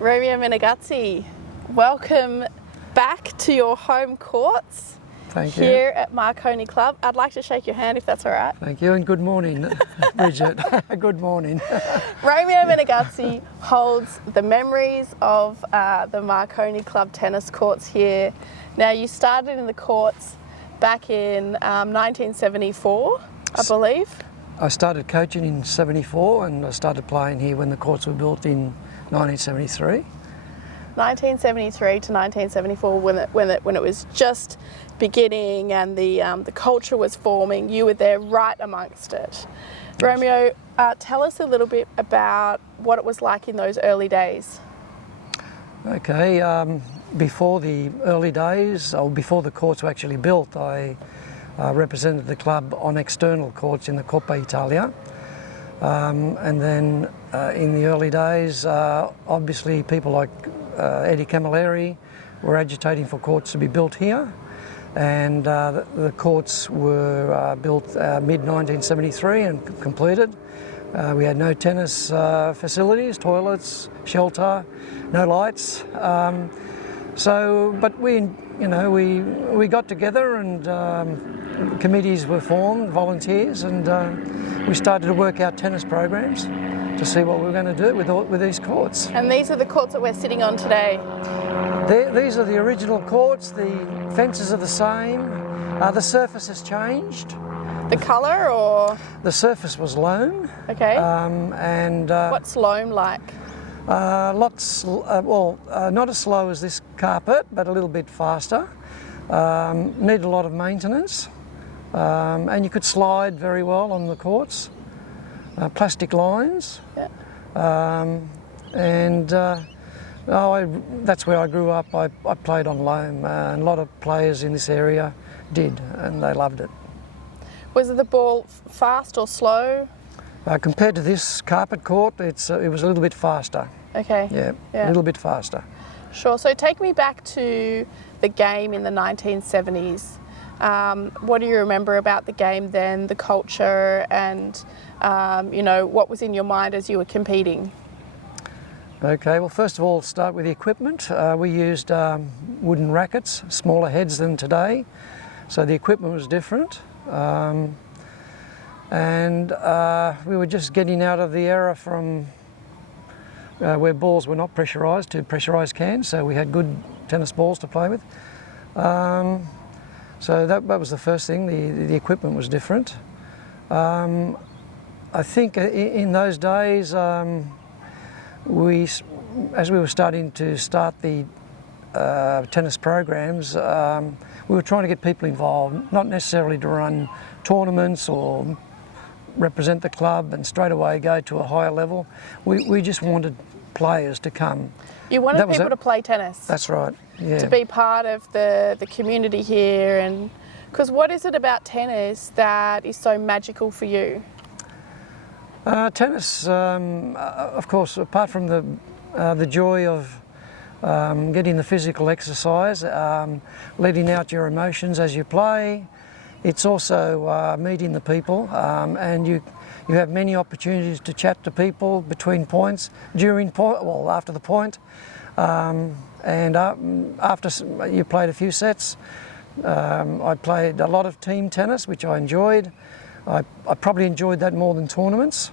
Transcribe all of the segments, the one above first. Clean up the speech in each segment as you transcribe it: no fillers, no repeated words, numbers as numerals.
Romeo Menegazzi, welcome back to your home courts. Thank you. Here at Marconi Club. I'd like to shake your hand if that's all right. Thank you, and good morning, Bridget. Good morning. Romeo Menegazzi holds the memories of the Marconi Club tennis courts here. Now, you started in the courts back in 1974, I believe. I started coaching in '74, and I started playing here when the courts were built in 1973. 1973 to 1974, when it was just beginning and the culture was forming. You were there right amongst it. Yes. Romeo, tell us a little bit about what it was like in those early days. Okay, before the early days, or before the courts were actually built, I represented the club on external courts in the COPPA Italia. And then in the early days, obviously people like Eddie Camilleri were agitating for courts to be built here, and the courts were built mid-1973 and completed. We had no tennis facilities, toilets, shelter, no lights. But we got together, and committees were formed, volunteers, and we started to work out tennis programs to see what we were going to do with these courts. And these are the courts that we're sitting on today? These are the original courts. The fences are the same. The surface has changed. The colour, or? The surface was loam. Okay. What's loam like? Not as slow as this carpet, but a little bit faster. Need a lot of maintenance, and you could slide very well on the courts. Plastic lines, yeah. That's where I grew up. I played on loam, and a lot of players in this area did, and they loved it. Was the ball fast or slow? Compared to this carpet court, it was a little bit faster. Okay. Yeah, a little bit faster. Sure. So take me back to the game in the 1970s. What do you remember about the game then, the culture, and what was in your mind as you were competing? Okay, well, first of all, start with the equipment. We used wooden rackets, smaller heads than today, so the equipment was different. We were just getting out of the era from where balls were not pressurised to pressurised cans, so we had good tennis balls to play with. So that was the first thing. The equipment was different. I think in those days, as we were starting to start the tennis programs, we were trying to get people involved, not necessarily to run tournaments or represent the club and straight away go to a higher level. We just wanted players to come. You wanted people to play tennis? That's right, yeah. To be part of the community here, and because what is it about tennis that is so magical for you? Tennis, of course, apart from the joy of getting the physical exercise, letting out your emotions as you play, it's also meeting the people, and you have many opportunities to chat to people between points, after the point, and after you played a few sets. I played a lot of team tennis, which I enjoyed. I probably enjoyed that more than tournaments.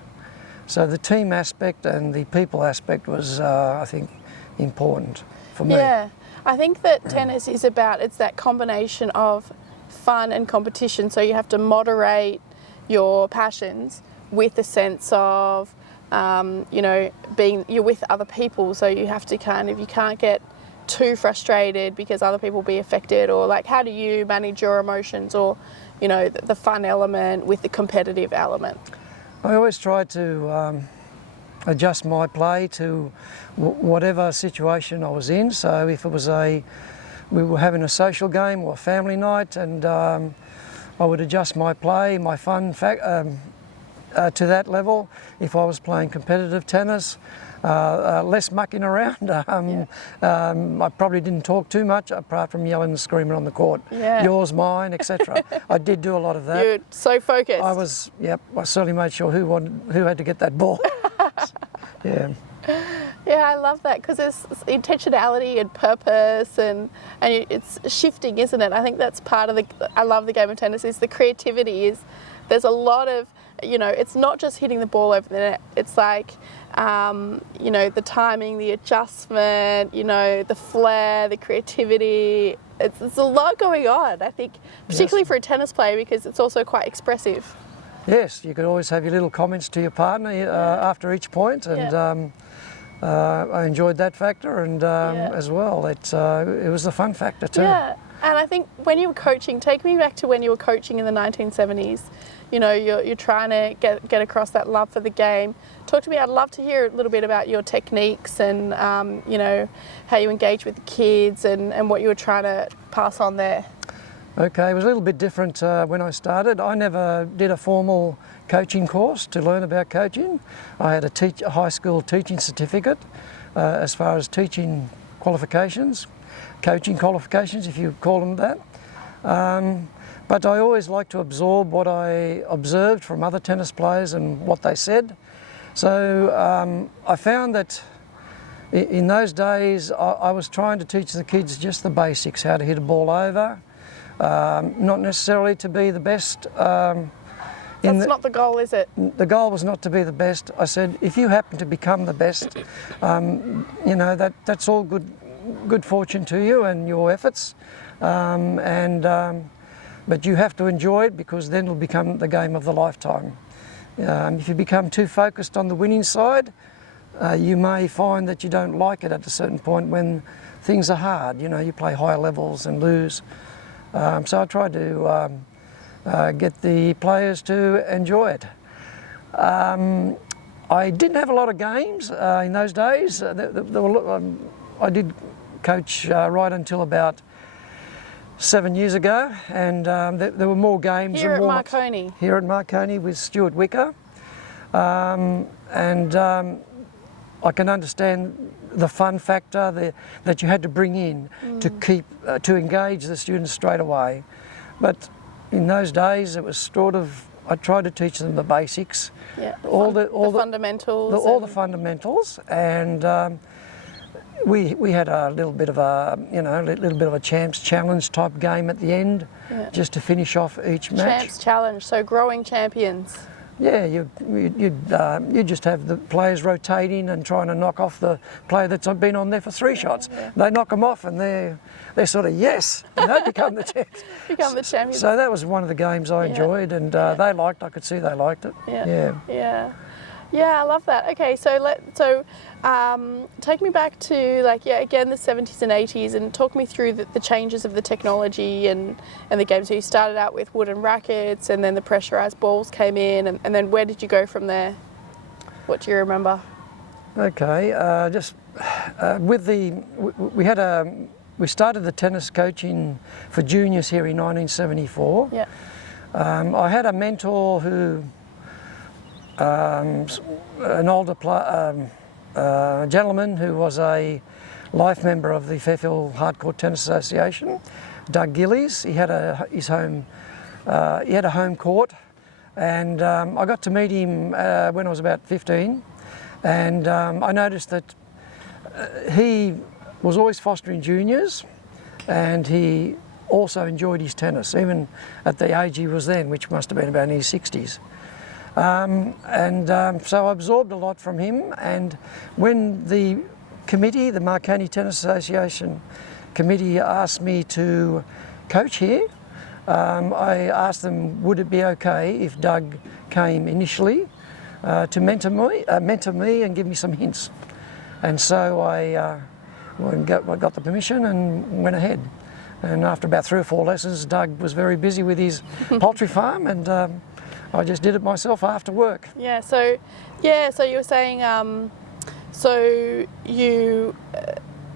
So the team aspect and the people aspect was, I think, important for me. Yeah, I think that tennis is it's that combination of fun and competition, so you have to moderate your passions with a sense of, you're with other people, so you have to you can't get too frustrated because other people will be affected, or like, how do you manage your emotions, or, the fun element with the competitive element? I always try to adjust my play to whatever situation I was in. So if it was we were having a social game or a family night, and I would adjust my play, my fun to that level. If I was playing competitive tennis, less mucking around. I probably didn't talk too much, apart from yelling and screaming on the court. Yeah. Yours, mine, etc. I did do a lot of that. You're so focused. I certainly made sure who had to get that ball. Yeah. Yeah, I love that because there's intentionality and purpose, and it's shifting, isn't it? I think that's part of I love the game of tennis is the creativity. There's a lot of, it's not just hitting the ball over the net. It's like, the timing, the adjustment, the flair, the creativity. It's a lot going on, I think, particularly for a tennis player because it's also quite expressive. Yes, you could always have your little comments to your partner after each point, and I enjoyed that factor, and as well, it was the fun factor too. Yeah, and I think when you were coaching, take me back to when you were coaching in the 1970s. You're trying to get across that love for the game. Talk to me. I'd love to hear a little bit about your techniques and how you engage with the kids and what you were trying to pass on there. Okay, it was a little bit different when I started. I never did a formal coaching course to learn about coaching. I had a high school teaching certificate as far as teaching qualifications, coaching qualifications if you call them that. But I always like to absorb what I observed from other tennis players and what they said. So I found that in those days I was trying to teach the kids just the basics, how to hit a ball over, not necessarily to be the best. That's not the goal, is it? The goal was not to be the best. I said, if you happen to become the best, that's all good fortune to you and your efforts. But you have to enjoy it because then it'll become the game of the lifetime. If you become too focused on the winning side, you may find that you don't like it at a certain point when things are hard. You play higher levels and lose. So I tried to get the players to enjoy it. I didn't have a lot of games in those days. I did coach right until about 7 years ago, and there were more games. Here at Marconi? Here at Marconi with Stuart Wicker. I can understand the fun factor that you had to bring in to engage the students straight away. But in those days it was sort of, I tried to teach them the basics. Yeah, all the fundamentals. All the fundamentals, and we had a little bit of a champs challenge type game at the end, just to finish off each match. Champs challenge, so growing champions. Yeah, you just have the players rotating and trying to knock off the player that's been on there for 3 shots. Yeah. They knock them off and they're sort of become the champs. Become the champions. So that was one of the games I enjoyed, and they liked. I could see they liked it. Yeah, I love that. Okay, so take me back to again the 70s and 80s, and talk me through the changes of the technology and the game. So you started out with wooden rackets, and then the pressurized balls came in, and then where did you go from there? What do you remember? Okay, we started the tennis coaching for juniors here in 1974. Yeah. I had a mentor who. An older gentleman who was a life member of the Fairfield Hardcourt Tennis Association, Doug Gillies. He had his home. He had a home court, and I got to meet him when I was about 15, and I noticed that he was always fostering juniors, and he also enjoyed his tennis, even at the age he was then, which must have been about in his 60s. So I absorbed a lot from him, and when the committee, the Marconi Tennis Association committee, asked me to coach here, I asked them, would it be okay if Doug came initially to mentor me and give me some hints. And so I got the permission and went ahead. And after about 3 or 4 lessons, Doug was very busy with his poultry farm, and I just did it myself after work. Yeah. So you were saying,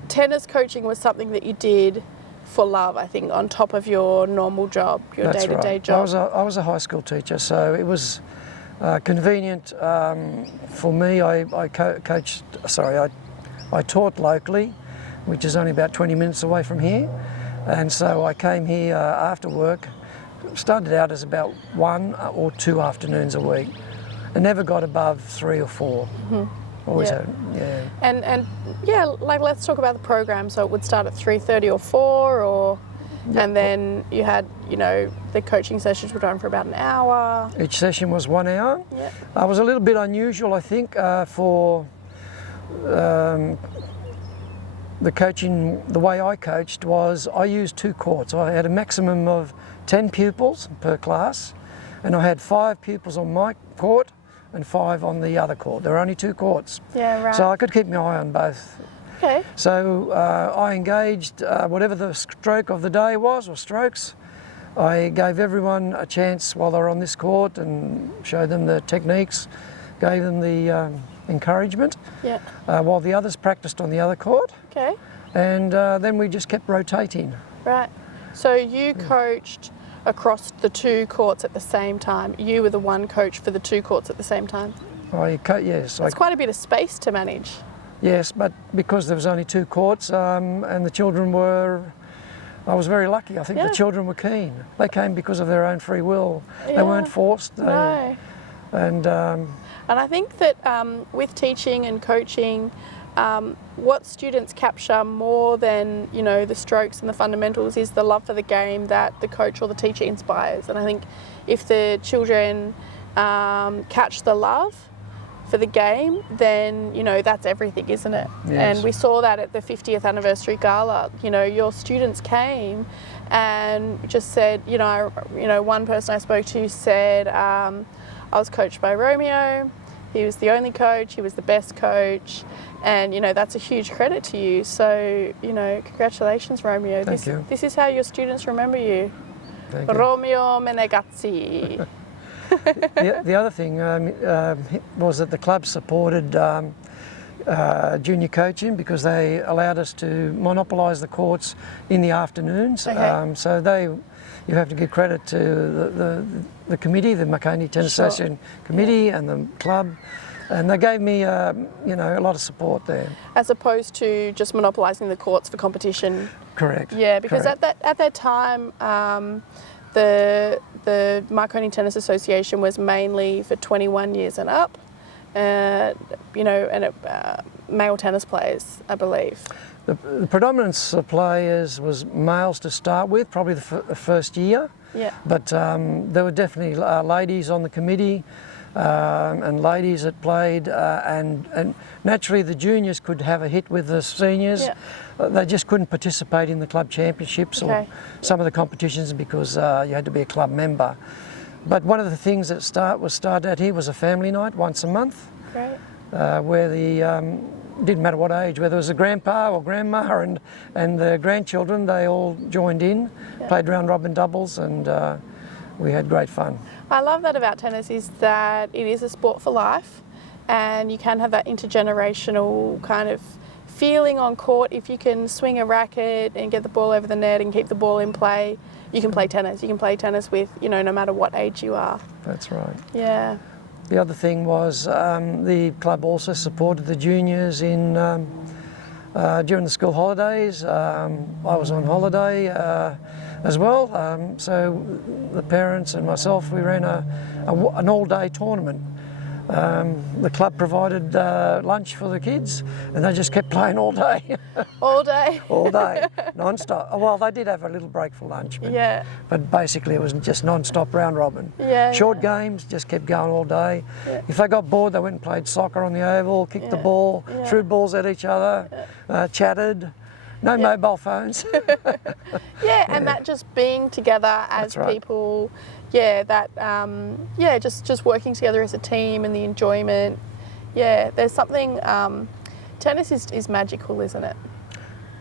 tennis coaching was something that you did for love, I think, on top of your normal job, your day-to-day job. I was a high school teacher, so it was convenient for me. I taught locally, which is only about 20 minutes away from here, and so I came here after work. Started out as about 1 or 2 afternoons a week. I never got above 3 or 4. Mm-hmm. always Yeah. had, yeah. And yeah, like let's talk about the program. So it would start at 3:30 or 4, or and then you had, you know, the coaching sessions were done for about an hour. Each session was 1 hour. Yeah. It was a little bit unusual, I think, for the coaching. The way I coached was I used 2 courts. I had a maximum of 10 pupils per class, and I had 5 pupils on my court and 5 on the other court. There were only 2 courts. Yeah, right. So I could keep my eye on both. Okay. So I engaged whatever the stroke of the day was, or strokes. I gave everyone a chance while they were on this court and showed them the techniques, gave them the encouragement, Yeah. while the others practiced on the other court. Okay. And then we just kept rotating. Right. So you coached across the 2 courts at the same time. You were the one coach for the 2 courts at the same time. Yes, It's quite a bit of space to manage. yes, but because there was only 2 courts and the children were, I was very lucky. I think Yeah. the children were keen. They came because of their own free will. They Yeah. weren't forced. No. And And I think that with teaching and coaching, what students capture more than, you know, the strokes and the fundamentals is the love for the game that the coach or the teacher inspires. And I think if the children catch the love for the game, then, you know, that's everything, isn't it? Yes. And we saw that at the 50th anniversary gala. You know, your students came and just said, you know, one person I spoke to said, I was coached by Romeo. He was the only coach. He was the best coach. And, you know, that's a huge credit to you. So, you know, congratulations, Romeo. Thank you. This is how your students remember you. thank you. Romeo Menegazzi. The other thing was that the club supported junior coaching because they allowed us to monopolise the courts in the afternoons. Okay. So you have to give credit to the committee, the Marconi Tennis Sure. Association committee and the club, and they gave me you know, a lot of support there. As opposed to just monopolising the courts for competition. Correct. Yeah, because Correct. at that time, the Marconi Tennis Association was mainly for 21 years and up, you know, and male tennis players, I believe. The predominance of players was males to start with, probably the first year. Yeah. But there were definitely ladies on the committee and ladies that played, and naturally the juniors could have a hit with the seniors. Yeah. They just couldn't participate in the club championships or Okay. some of the competitions because you had to be a club member. But one of the things that was started out here was a family night once a month, Great. where the didn't matter what age, whether it was a grandpa or grandma and the grandchildren, they all joined in, played round robin doubles, and we had great fun. I love that about tennis is that it is a sport for life, and you can have that intergenerational kind of feeling on court. If you can swing a racket and get the ball over the net and keep the ball in play, you can play tennis. You can play tennis with, you know, no matter what age you are. That's right. Yeah. The other thing was the club also supported the juniors in during the school holidays. I was on holiday as well, so the parents and myself, we ran an all-day tournament. The club provided lunch for the kids, and they just kept playing all day. All day. All day, non-stop. Well, they did have a little break for lunch, but, Yeah. but basically it was just non-stop round robin. Yeah, Short games, just kept going all day. Yeah. If they got bored, they went and played soccer on the oval, kicked the Yeah. ball, Yeah. threw balls at each other, chatted. No mobile phones. Yeah, and that just being together as That's right. people, just working together as a team and the enjoyment. Yeah, there's something, tennis is magical, isn't it?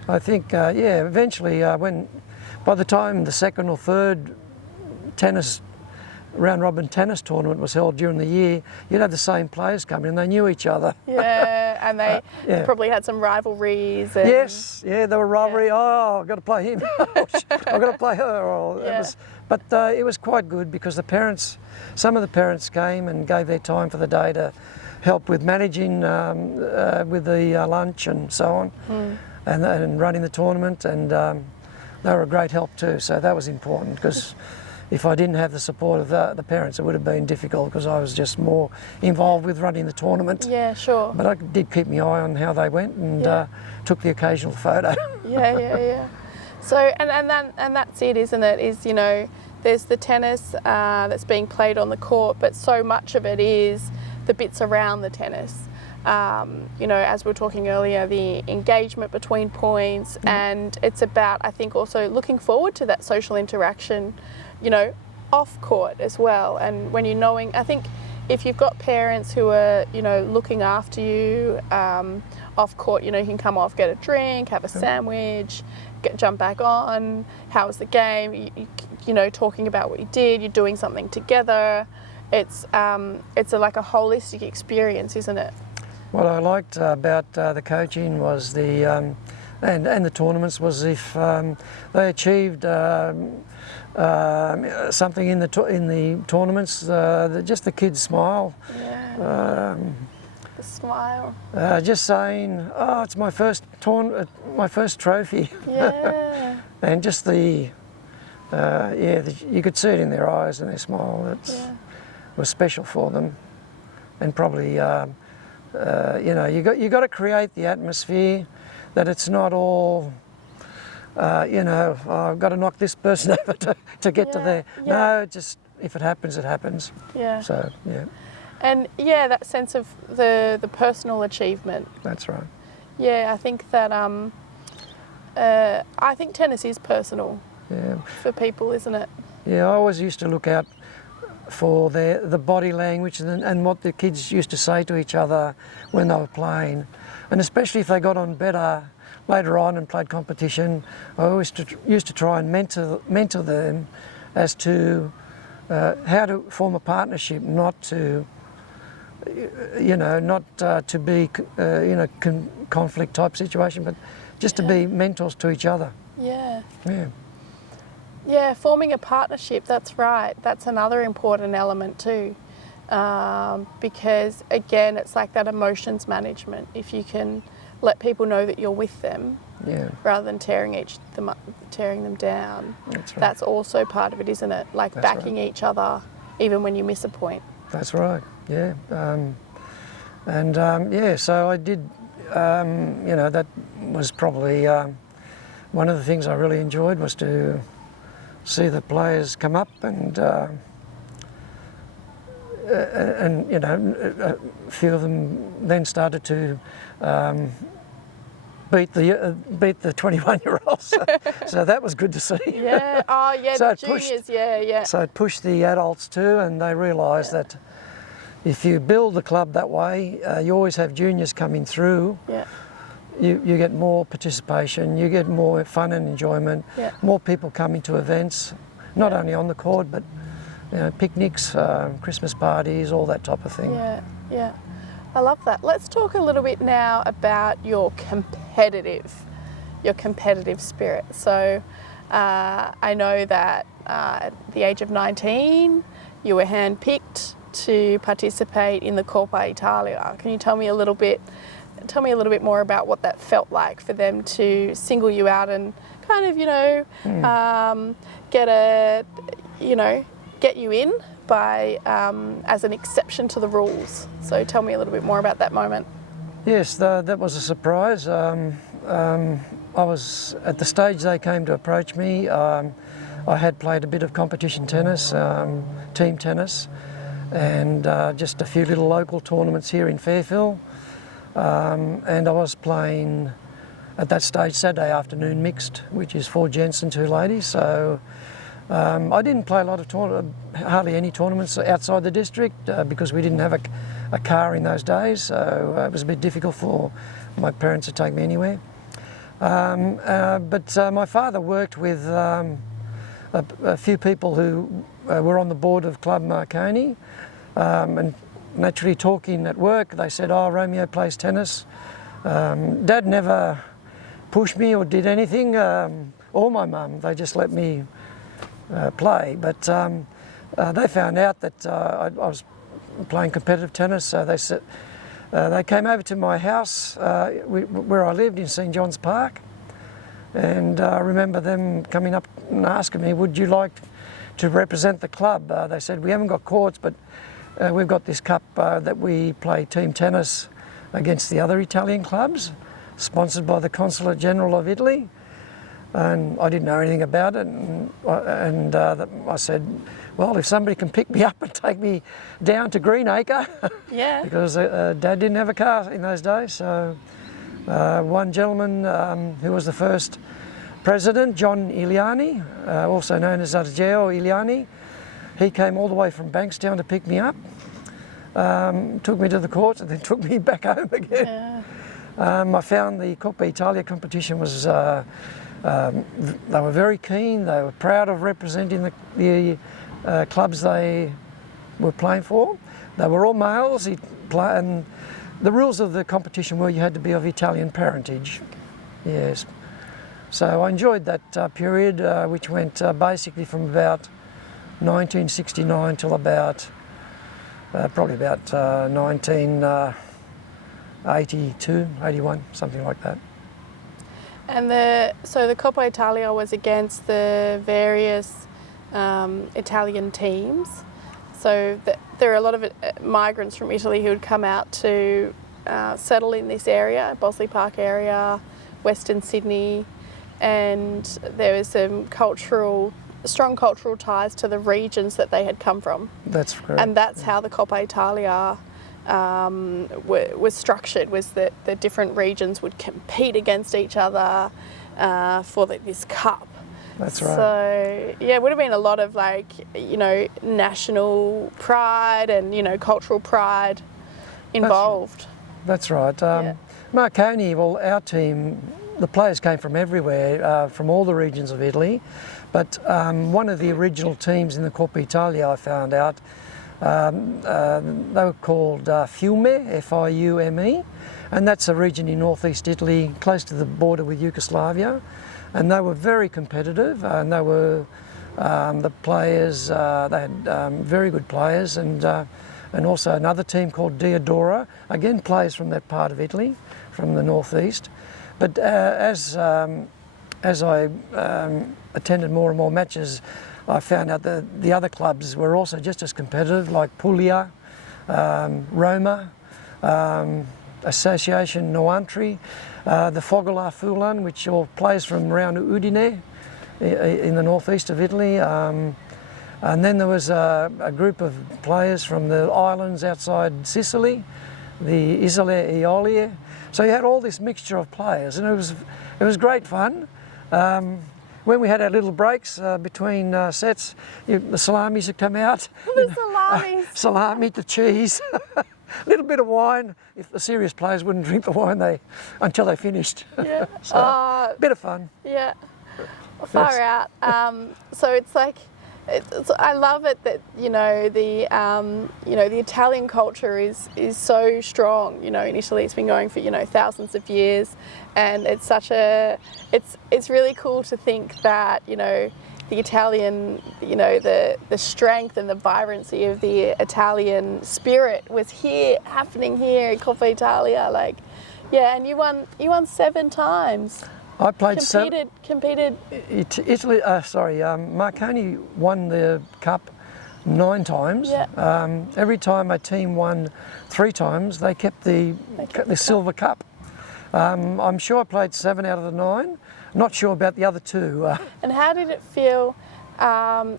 I think, eventually by the time the second or third round robin tennis tournament was held during the year, you'd have the same players come in, they knew each other. Yeah, and they yeah. probably had some rivalries. And Yes, there were rivalry. Oh, I've got to play him. I've got to play her. Or Yeah. it was quite good because some of the parents came and gave their time for the day to help with managing with the lunch and so on, and running the tournament, and they were a great help too. So that was important because if I didn't have the support of the parents, it would have been difficult because I was just more involved with running the tournament. Yeah, sure. But I did keep my eye on how they went and took the occasional photo. Yeah. So, and that's it, isn't it? Is, you know, there's the tennis that's being played on the court, but so much of it is the bits around the tennis. You know, as we were talking earlier, the engagement between points, and it's about, I think, also looking forward to that social interaction, you know, off court as well. And when you're knowing, I think if you've got parents who are, you know, looking after you off court, you know, you can come off, get a drink, have a sandwich, jump back on, how was the game, you know, talking about what you did, you're doing something together. It's like a holistic experience, isn't it? What I liked about the coaching was and the tournaments was if they achieved something in the tournaments, just the kids smile. Yeah. The smile. Just saying, oh, it's my first trophy. Yeah. And just you could see it in their eyes and their smile. It was special for them, and probably. You know, you got to create the atmosphere that it's not all, you know, I've got to knock this person over to get to there. Yeah. No, just if it happens, it happens. Yeah. So yeah. And yeah, that sense of the personal achievement. That's right. Yeah, I think that I think tennis is personal. Yeah. For people, isn't it? Yeah, I always used to look out for the body language and what the kids used to say to each other when they were playing, and especially if they got on better later on and played competition, I always used to try and mentor them as to how to form a partnership, not to to be conflict type situation, but just to be mentors to each other. Yeah. Yeah. Yeah, forming a partnership, that's right. That's another important element too. Because again, it's like that emotions management. If you can let people know that you're with them, rather than tearing them down, that's also part of it, isn't it? Like that's backing each other, even when you miss a point. That's right, yeah. So I did, that was probably one of the things I really enjoyed was to see the players come up and a few of them then started to beat the 21-year-olds. So that was good to see. Yeah. Oh, yeah. So the juniors. Yeah. So it pushed the adults too, and they realised that if you build the club that way, you always have juniors coming through. Yeah. You get more participation, you get more fun and enjoyment, more people coming to events, not only on the court, but picnics, Christmas parties, all that type of thing. Yeah. I love that. Let's talk a little bit now about your competitive spirit. So I know that at the age of 19, you were handpicked to participate in the COPPA Italia. Can you tell me a little bit more about what that felt like for them to single you out and kind of, get you in by as an exception to the rules. So tell me a little bit more about that moment. Yes, that was a surprise. I was at the stage they came to approach me. I had played a bit of competition tennis, team tennis, and just a few little local tournaments here in Fairfield. And I was playing at that stage Saturday afternoon mixed, which is 4 gents and 2 ladies. So I didn't play a lot of hardly any tournaments outside the district because we didn't have a car in those days. So it was a bit difficult for my parents to take me anywhere. But my father worked with a few people who were on the board of Club Marconi, and naturally talking at work, they said, "Oh, Romeo plays tennis." Dad never pushed me or did anything, or my mum. They just let me play. But they found out that I was playing competitive tennis, so they said they came over to my house where I lived in St John's Park, and I remember them coming up and asking me, "Would you like to represent the club. They said, we haven't got courts, but we've got this cup that we play team tennis against the other Italian clubs, sponsored by the Consulate General of Italy. And I didn't know anything about it, and I said, well, if somebody can pick me up and take me down to Greenacre, Yeah. because Dad didn't have a car in those days. So one gentleman who was the first president, John Iliani, also known as Argeo Iliani, he came all the way from Bankstown to pick me up, took me to the courts and then took me back home again. Yeah. I found the Coppa Italia competition was, they were very keen, they were proud of representing the clubs they were playing for. They were all males, and the rules of the competition were you had to be of Italian parentage. Yes. So I enjoyed that period, which went basically from about 1969 till about, probably about 1982, 81, something like that. And so the Coppa Italia was against the various Italian teams. So there are a lot of migrants from Italy who would come out to settle in this area, Bosley Park area, Western Sydney, and there was some strong cultural ties to the regions that they had come from. That's correct. And that's how the Coppa Italia was structured, was that the different regions would compete against each other for this cup. That's right. So yeah, it would have been a lot of national pride and cultural pride involved. That's right. Yeah. Marconi, well, our team, the players came from everywhere, from all the regions of Italy, but one of the original teams in the Coppa Italia, I found out, they were called Fiume, F-I-U-M-E, and that's a region in northeast Italy, close to the border with Yugoslavia, and they were very competitive, and they were the players, they had very good players, and also another team called Diodora, again players from that part of Italy, from the northeast. But as I attended more and more matches, I found out that the other clubs were also just as competitive, like Puglia, Roma, Association Noantri, the Fogola Fulan, which are players from around Udine in the northeast of Italy. And then there was a group of players from the islands outside Sicily, the Isole Eolie. So you had all this mixture of players, and it was great fun. When we had our little breaks between sets, the salamis would come out. The salamis. Salami to cheese. A little bit of wine. If the serious players wouldn't drink the wine until they finished. Yeah. So, bit of fun. Yeah. Far out. So it's like, I love it that the Italian culture is so strong. In Italy, it's been going for thousands of years, and it's it's really cool to think that the Italian, the strength and the vibrancy of the Italian spirit was happening here in Coppa Italia. And you won 7 times. I played competed. Italy. Marconi won the cup 9 times. Yeah. Every time a team won 3 times, they kept the silver cup. I'm sure I played 7 out of the 9. Not sure about the other 2. And how did it feel?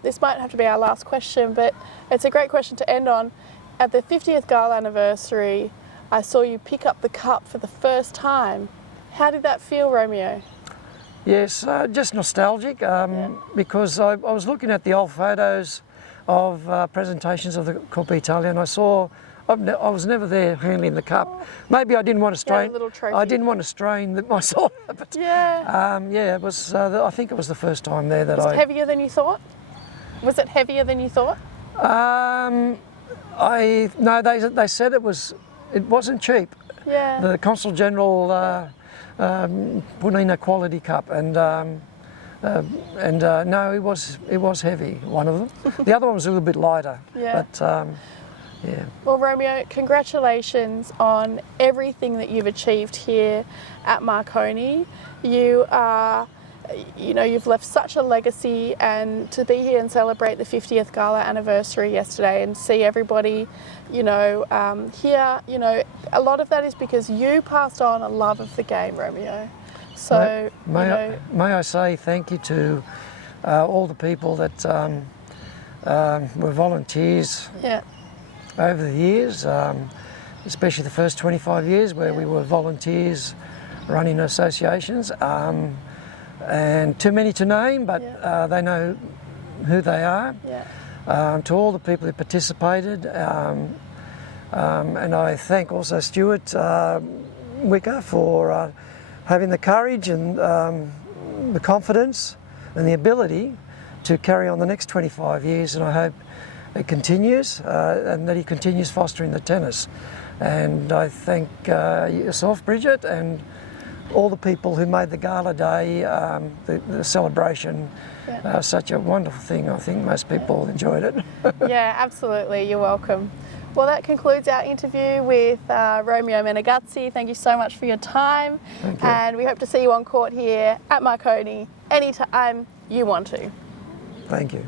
This might have to be our last question, but it's a great question to end on. At the 50th Gala anniversary, I saw you pick up the cup for the first time. How did that feel, Romeo? Yes, just nostalgic, because I was looking at the old photos of presentations of the Coppa Italia, and I saw I was never there handling the cup. Oh. Maybe I didn't want to strain. I didn't want to strain myself. But, it was. I think it was the first time there that Was it heavier than you thought? Was it heavier than you thought? No, they said it wasn't cheap. Yeah. The Consul General put in a quality cup, and no, it was heavy. One of them. The other one was a little bit lighter. Yeah. But yeah. Well, Romeo, congratulations on everything that you've achieved here at Marconi. You are you know, you've left such a legacy, and to be here and celebrate the 50th gala anniversary yesterday and see everybody, you know, here, you know, a lot of that is because you passed on a love of the game, Romeo. So, may I say thank you to all the people that were volunteers over the years, especially the first 25 years where we were volunteers running associations. And too many to name, but they know who they are. To all the people who participated, and I thank also Stuart Wicker for having the courage and the confidence and the ability to carry on the next 25 years, and I hope it continues and that he continues fostering the tennis. And I thank yourself, Bridget, and all the people who made the gala day, the celebration, such a wonderful thing. I think most people enjoyed it. Yeah, absolutely. You're welcome. Well, that concludes our interview with Romeo Menegazzi. Thank you so much for your time. Thank you. And we hope to see you on court here at Marconi anytime you want to. Thank you.